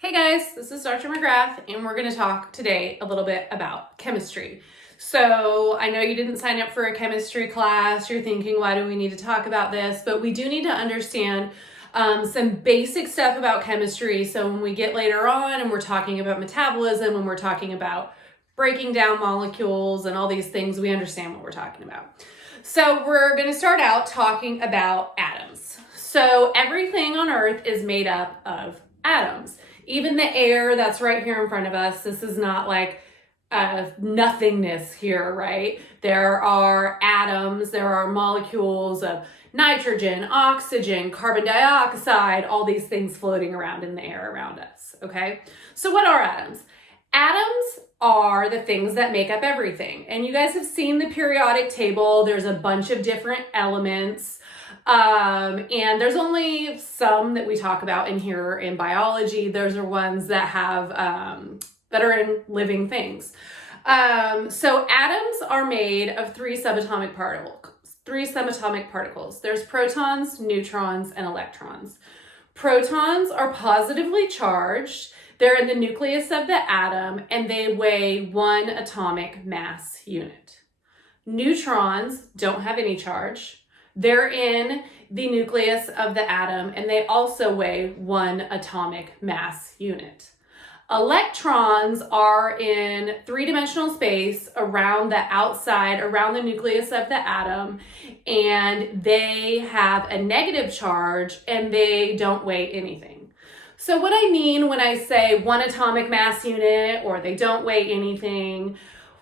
Hey guys, this is Dr. McGrath, and we're going to talk today a little bit about chemistry. So I know you didn't sign up for a chemistry class. You're thinking, why do we need to talk about this? But we do need to understand some basic stuff about chemistry. So when we get later on and we're talking about metabolism, and we're talking about breaking down molecules and all these things, we understand what we're talking about. So we're going to start out talking about atoms. So everything on Earth is made up of atoms. Even the air that's right here in front of us, this is not like nothingness here, right? There are atoms, there are molecules of nitrogen, oxygen, carbon dioxide, all these things floating around in the air around us, okay? So what are atoms? Atoms are the things that make up everything. And you guys have seen the periodic table. There's a bunch of different elements. And there's only some that we talk about in here in biology. Those are ones that have, that are in living things. So atoms are made of three subatomic particles. There's protons, neutrons, and electrons. Protons are positively charged. They're in the nucleus of the atom, and they weigh 1 atomic mass unit. Neutrons don't have any charge. They're in the nucleus of the atom, and they also weigh 1 atomic mass unit. Electrons are in three-dimensional space around the outside, around the nucleus of the atom, and they have a negative charge, and they don't weigh anything. So what I mean when I say 1 atomic mass unit, or they don't weigh anything,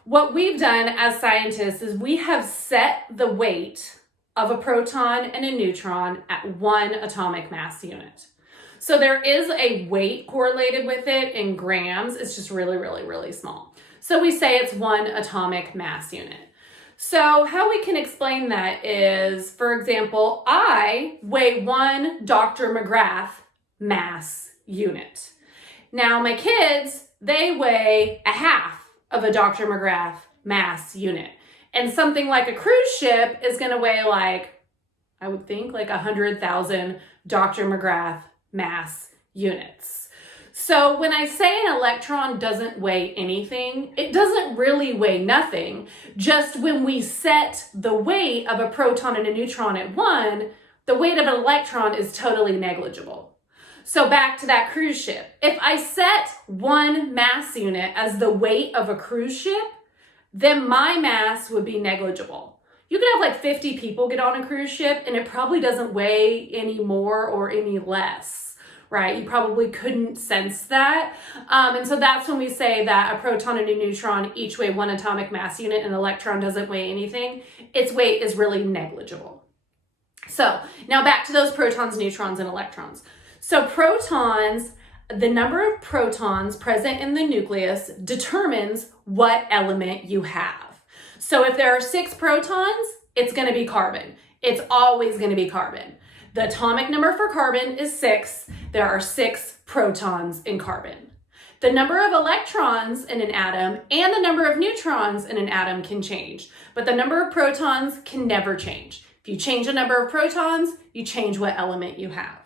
what we've done as scientists is we have set the weight of a proton and a neutron at 1 atomic mass unit. So there is a weight correlated with it in grams. It's just really, really, really small. So we say it's 1 atomic mass unit. So how we can explain that is, for example, I weigh 1 Dr. McGrath mass unit. Now my kids, they weigh a half of a Dr. McGrath mass unit. And something like a cruise ship is going to weigh like, I would think, like 100,000 Dr. McGrath mass units. So when I say an electron doesn't weigh anything, it doesn't really weigh nothing. Just when we set the weight of a proton and a neutron at 1, the weight of an electron is totally negligible. So back to that cruise ship. If I set 1 mass unit as the weight of a cruise ship, then my mass would be negligible. You could have like 50 people get on a cruise ship and it probably doesn't weigh any more or any less, right? You probably couldn't sense that. And so that's when we say that a proton and a neutron each weigh 1 atomic mass unit and an electron doesn't weigh anything. Its weight is really negligible. So now back to those protons, neutrons, and electrons. So protons, the number of protons present in the nucleus determines what element you have. So if there are 6 protons, it's going to be carbon. It's always going to be carbon. The atomic number for carbon is 6. There are 6 protons in carbon. The number of electrons in an atom and the number of neutrons in an atom can change, but the number of protons can never change. If you change the number of protons, you change what element you have.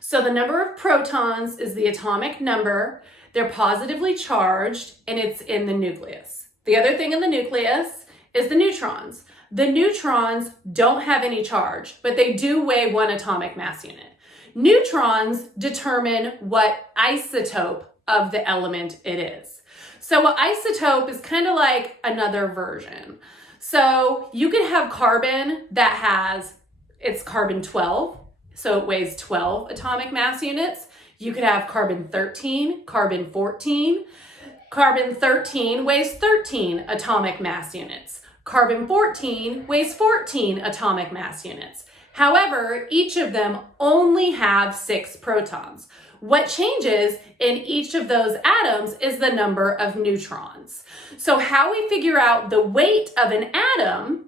So the number of protons is the atomic number. They're positively charged, and it's in the nucleus. The other thing in the nucleus is the neutrons. The neutrons don't have any charge, but they do weigh 1 atomic mass unit. Neutrons determine what isotope of the element it is. So an isotope is kind of like another version. So you could have carbon that has, it's carbon 12. So it weighs 12 atomic mass units. You could have carbon 13, carbon 14. Carbon 13 weighs 13 atomic mass units. Carbon 14 weighs 14 atomic mass units. However, each of them only have 6 protons. What changes in each of those atoms is the number of neutrons. So how we figure out the weight of an atom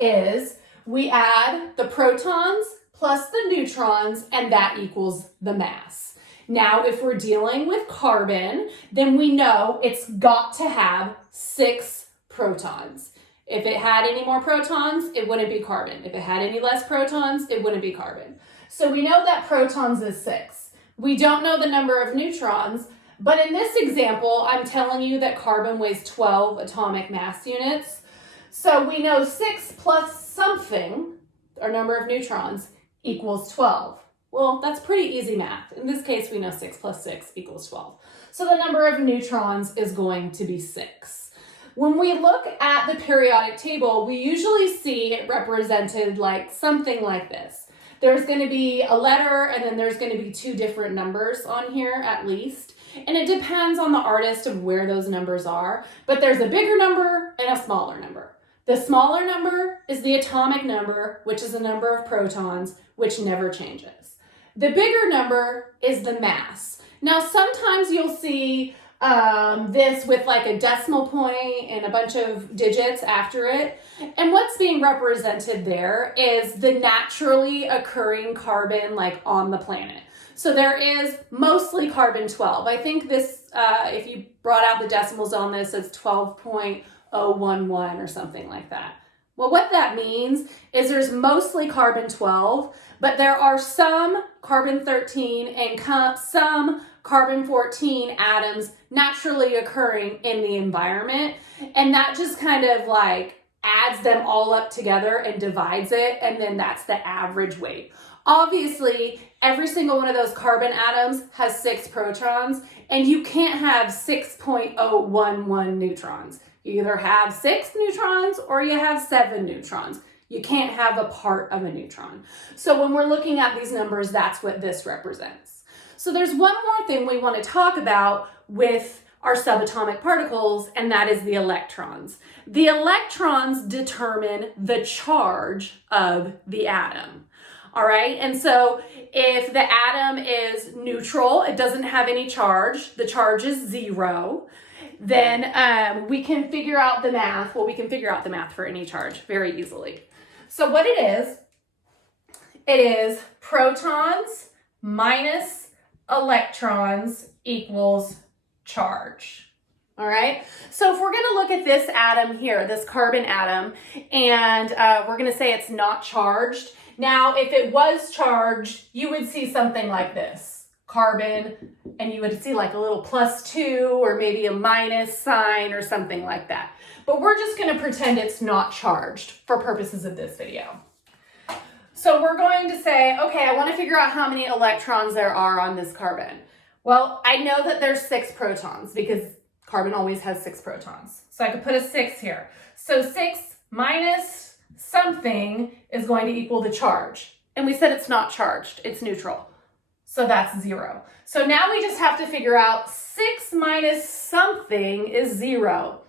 is we add the protons plus the neutrons, and that equals the mass. Now, if we're dealing with carbon, then we know it's got to have 6 protons. If it had any more protons, it wouldn't be carbon. If it had any less protons, it wouldn't be carbon. So we know that protons is 6. We don't know the number of neutrons, but in this example, I'm telling you that carbon weighs 12 atomic mass units. So we know 6 plus something, our number of neutrons, equals 12. Well, that's pretty easy math. In this case, we know 6 plus 6 equals 12. So the number of neutrons is going to be 6. When we look at the periodic table, we usually see it represented like something like this. There's going to be a letter, and then there's going to be 2 different numbers on here at least. And it depends on the artist of where those numbers are. But there's a bigger number and a smaller number. The smaller number is the atomic number, which is the number of protons, which never changes. The bigger number is the mass. Now, sometimes you'll see this with like a decimal point and a bunch of digits after it. And what's being represented there is the naturally occurring carbon like on the planet. So there is mostly carbon-12. I think this, if you brought out the decimals on this, it's 12.011 or something like that. Well, what that means is there's mostly carbon-12, but there are some carbon-13 and some carbon-14 atoms naturally occurring in the environment. And that just kind of like adds them all up together and divides it, and then that's the average weight. Obviously, every single one of those carbon atoms has 6 protons, and you can't have 6.011 neutrons. You either have 6 neutrons or you have 7 neutrons. You can't have a part of a neutron. So when we're looking at these numbers, that's what this represents. So there's one more thing we want to talk about with our subatomic particles, and that is the electrons. The electrons determine the charge of the atom. All right, and so if the atom is neutral, it doesn't have any charge, the charge is 0, then we can figure out the math. Well, we can figure out the math for any charge very easily. So what it is protons minus electrons equals charge. All right, so if we're going to look at this atom here, this carbon atom, and we're going to say it's not charged. Now, if it was charged, you would see something like this, carbon, and you would see like a little +2 or maybe a minus sign or something like that. But we're just going to pretend it's not charged for purposes of this video. So we're going to say, okay, I want to figure out how many electrons there are on this carbon. Well, I know that there's 6 protons because carbon always has 6 protons. So I could put a 6 here. So 6 minus something is going to equal the charge. And we said it's not charged, it's neutral. So that's 0. So now we just have to figure out 6 minus something is 0.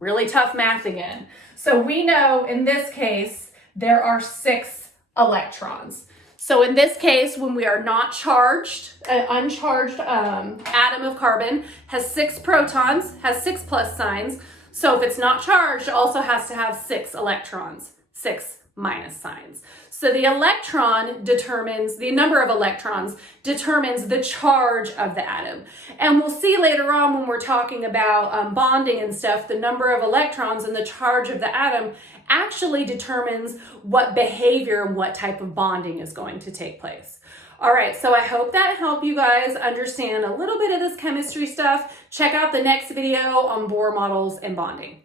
Really tough math again. So we know in this case, there are 6 electrons. So in this case, when we are not charged, an uncharged atom of carbon has 6 protons, has 6 plus signs. So if it's not charged, it also has to have 6 electrons, 6 minus signs. So the electron determines, the number of electrons determines the charge of the atom. And we'll see later on when we're talking about bonding and stuff, the number of electrons and the charge of the atom actually determines what behavior and what type of bonding is going to take place. All right, so I hope that helped you guys understand a little bit of this chemistry stuff. Check out the next video on Bohr models and bonding.